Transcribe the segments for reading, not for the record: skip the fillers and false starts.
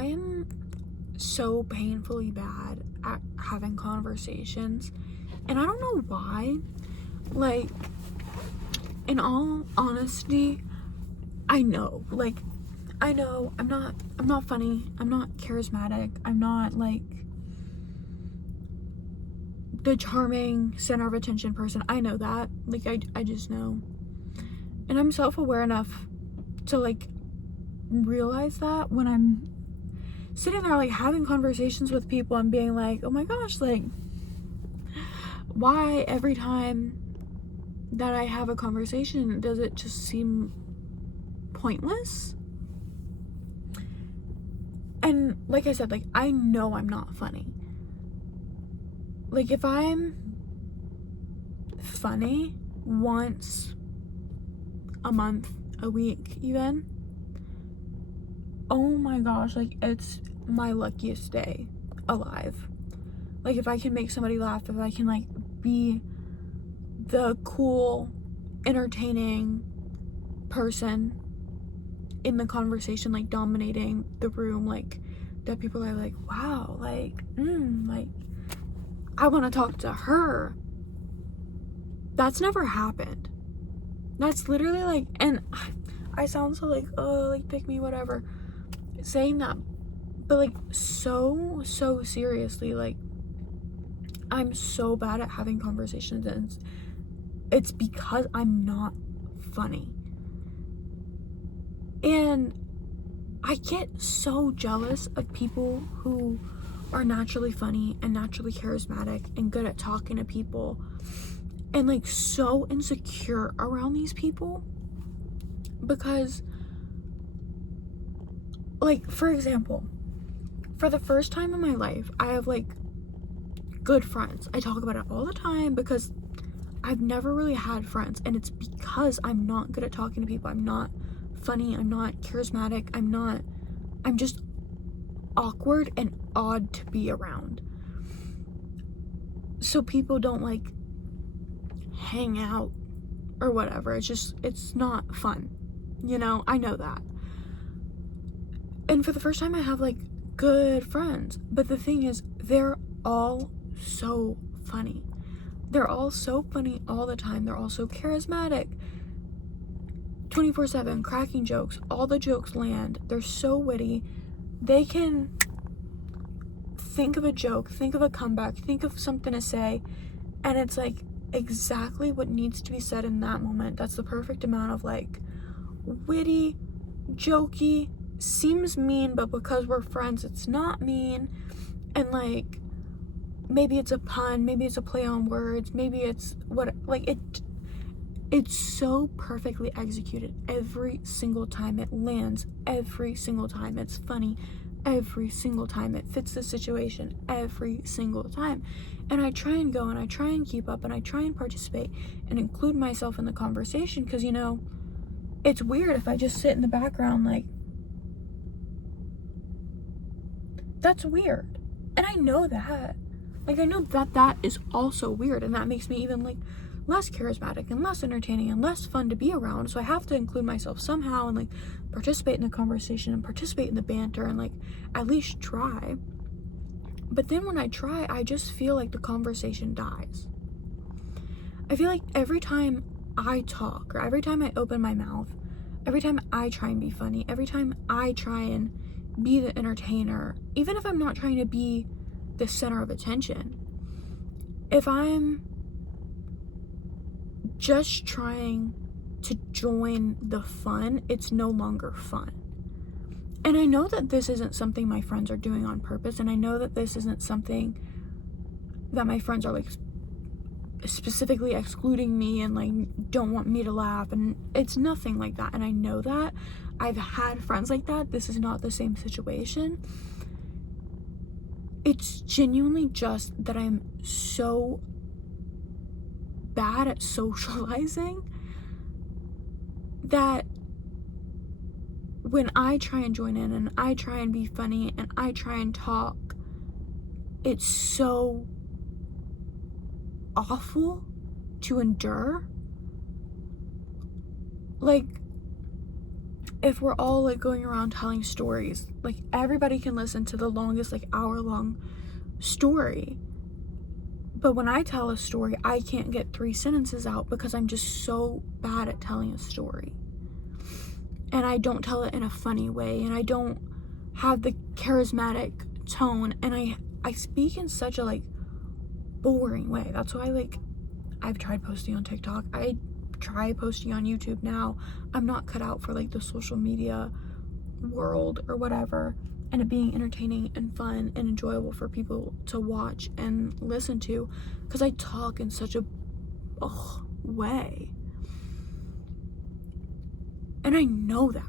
I am so painfully bad at having conversations, and I don't know why. Like, in all honesty, I know. Like, I know I'm not funny. I'm not charismatic. I'm not like the charming center of attention person. I know that. Like, I just know. And I'm self-aware enough to like realize that when I'm sitting there like having conversations with people and being like, oh my gosh, like, why every time that I have a conversation does it just seem pointless? And like I said, like, I know I'm not funny. Like, if I'm funny once a month, a week even, oh my gosh, like, it's my luckiest day alive. Like, if I can make somebody laugh, if I can like be the cool, entertaining person in the conversation, like dominating the room, like that people are like, wow, like, like, I want to talk to her. That's never happened. That's literally like, and I sound so like, oh, like, pick me, whatever, saying that, but like, so seriously, like, I'm so bad at having conversations, and it's because I'm not funny. And I get so jealous of people who are naturally funny and naturally charismatic and good at talking to people, and like so insecure around these people, because like, for example, for the first time in my life, I have like good friends. I talk about it all the time because I've never really had friends, and it's because I'm not good at talking to people. I'm not funny, I'm not charismatic, I'm just awkward and odd to be around. So people don't like hang out or whatever. It's not fun. You know, I know that. And for the first time I have like good friends. But the thing is, they're all so funny. They're all so funny all the time. They're all so charismatic. 24/7, cracking jokes. All the jokes land. They're so witty. They can think of a joke, think of a comeback, think of something to say, and it's like exactly what needs to be said in that moment. That's the perfect amount of like witty, jokey, seems mean, but because we're friends, it's not mean. And like, maybe it's a pun, maybe it's a play on words, maybe it's what, like, it's so perfectly executed every single time. It lands every single time. It's funny every single time. It fits the situation every single time. And I try and go and I try and keep up and I try and participate and include myself in the conversation, because, you know, it's weird if I just sit in the background. Like, that's weird. And I know that. Like, I know that that is also weird, and that makes me even like less charismatic and less entertaining and less fun to be around. So I have to include myself somehow and like participate in the conversation and participate in the banter and like at least try. But then when I try, I just feel like the conversation dies. I feel like every time I talk, or every time I open my mouth, every time I try and be funny, every time I try and be the entertainer, even if I'm not trying to be the center of attention, if I'm just trying to join the fun, it's no longer fun. And I know that this isn't something my friends are doing on purpose, and I know that this isn't something that my friends are like specifically excluding me and like don't want me to laugh, and it's nothing like that. And I know that I've had friends like that. This is not the same situation. It's genuinely just that I'm so bad at socializing that when I try and join in and I try and be funny and I try and talk, it's so awful to endure. Like, if we're all like going around telling stories, like everybody can listen to the longest like hour-long story. But when I tell a story, I can't get 3 sentences out because I'm just so bad at telling a story. And I don't tell it in a funny way, and I don't have the charismatic tone, and I speak in such a like boring way. That's why like I've tried posting on TikTok. I try posting on YouTube now. I'm not cut out for like the social media world or whatever, and it being entertaining and fun and enjoyable for people to watch and listen to, because I talk in such a way. And I know that.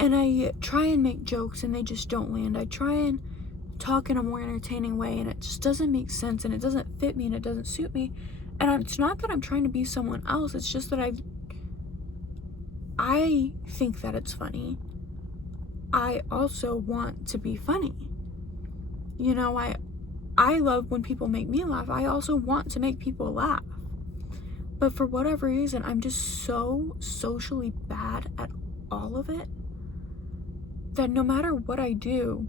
And I try and make jokes and they just don't land. I try and talk in a more entertaining way and it just doesn't make sense and it doesn't fit me and it doesn't suit me. And it's not that I'm trying to be someone else. It's just that I think that it's funny. I also want to be funny. You know, I love when people make me laugh. I also want to make people laugh. But for whatever reason, I'm just so socially bad at all of it that no matter what I do,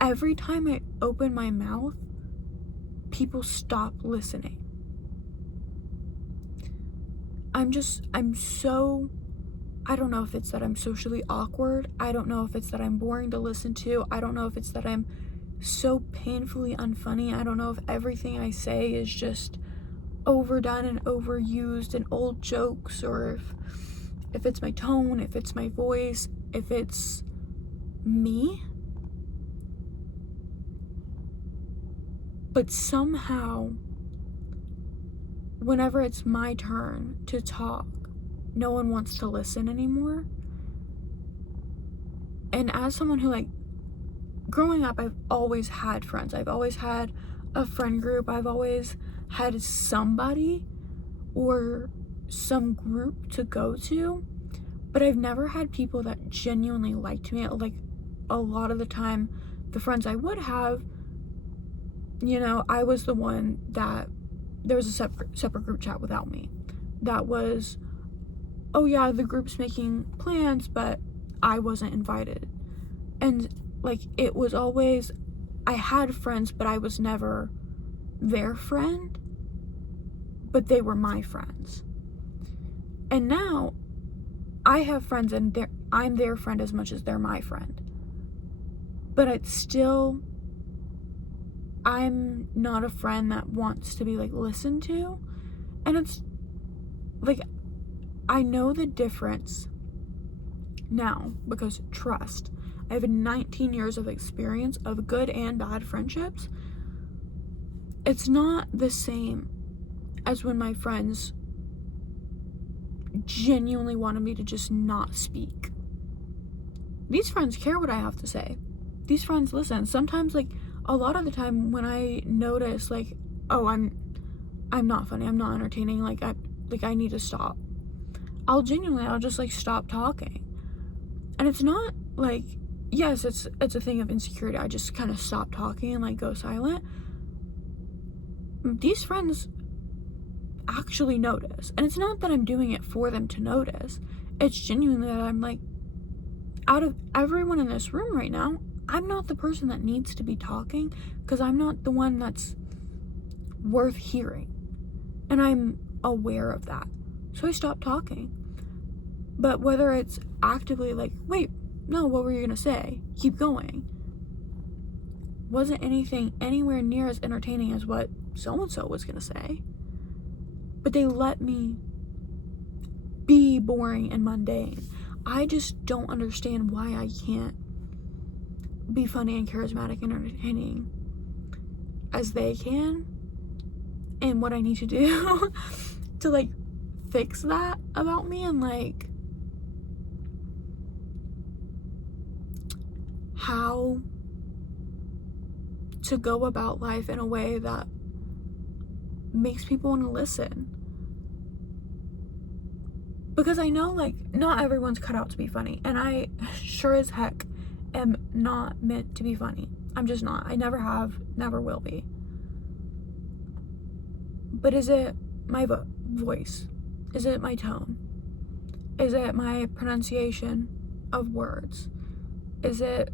every time I open my mouth, people stop listening. I'm so, I don't know if it's that I'm socially awkward. I don't know if it's that I'm boring to listen to. I don't know if it's that I'm so painfully unfunny. I don't know if everything I say is just overdone and overused and old jokes, or if it's my tone, if it's my voice, if it's me. But somehow, whenever it's my turn to talk, no one wants to listen anymore. And as someone who, like, growing up, I've always had friends. I've always had a friend group. I've always had somebody or some group to go to, but I've never had people that genuinely liked me. Like, a lot of the time, the friends I would have, you know, I was the one that there was a separate group chat without me. That was, oh yeah, the group's making plans, but I wasn't invited. And like, it was always, I had friends, but I was never their friend, but they were my friends. And now I have friends and I'm their friend as much as they're my friend. But it's still, I'm not a friend that wants to be like listened to. And it's like, I know the difference now because trust. I have 19 years of experience of good and bad friendships. It's not the same as when my friends genuinely wanted me to just not speak. These friends care what I have to say. These friends listen. Sometimes, like, a lot of the time when I notice, like, oh, I'm not funny, I'm not entertaining, I need to stop, I'll just like stop talking. And it's not like, yes, it's a thing of insecurity. I just kind of stop talking and like go silent. These friends actually notice. And it's not that I'm doing it for them to notice. It's genuinely that I'm like, out of everyone in this room right now, I'm not the person that needs to be talking because I'm not the one that's worth hearing. And I'm aware of that. So I stop talking. But whether it's actively like, wait, no, what were you gonna say? Keep going. Wasn't anything anywhere near as entertaining as what so-and-so was gonna say. But they let me be boring and mundane. I just don't understand why I can't be funny and charismatic and entertaining as they can, and what I need to do to like fix that about me, and like how to go about life in a way that makes people want to listen. Because I know, like, not everyone's cut out to be funny, and I sure as heck am not meant to be funny. I'm just not. I never have, never will be. But is it my voice? Is it my tone? Is it my pronunciation of words? Is it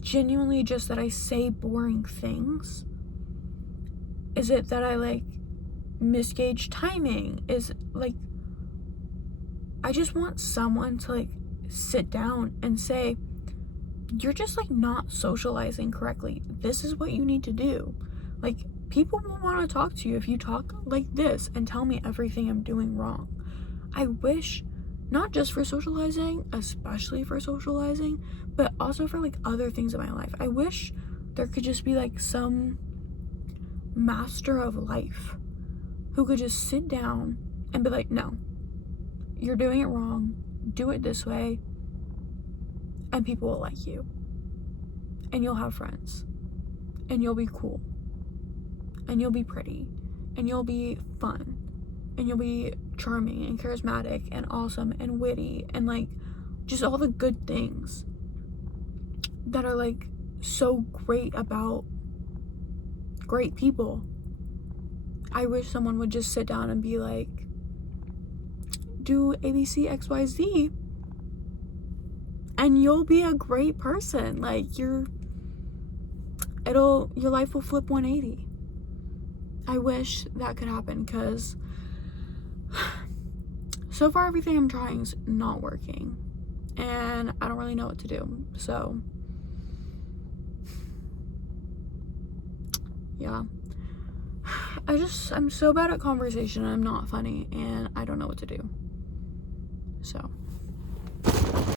genuinely just that I say boring things? Is it that I like misgauge timing? Is like, I just want someone to like sit down and say, you're just like not socializing correctly. This is what you need to do. Like, people will want to talk to you if you talk like this and tell me everything I'm doing wrong. I wish, not just for socializing, especially for socializing, but also for like other things in my life. I wish there could just be like some master of life who could just sit down and be like, no, you're doing it wrong, do it this way, and people will like you, and you'll have friends, and you'll be cool, and you'll be pretty, and you'll be fun, and you'll be charming and charismatic and awesome and witty and like just all the good things that are like so great about great people. I wish someone would just sit down and be like, do ABC XYZ and you'll be a great person. Like, your life will flip 180. I wish that could happen, because so far everything I'm trying is not working and I don't really know what to do. So yeah, I'm so bad at conversation. I'm not funny and I don't know what to do. So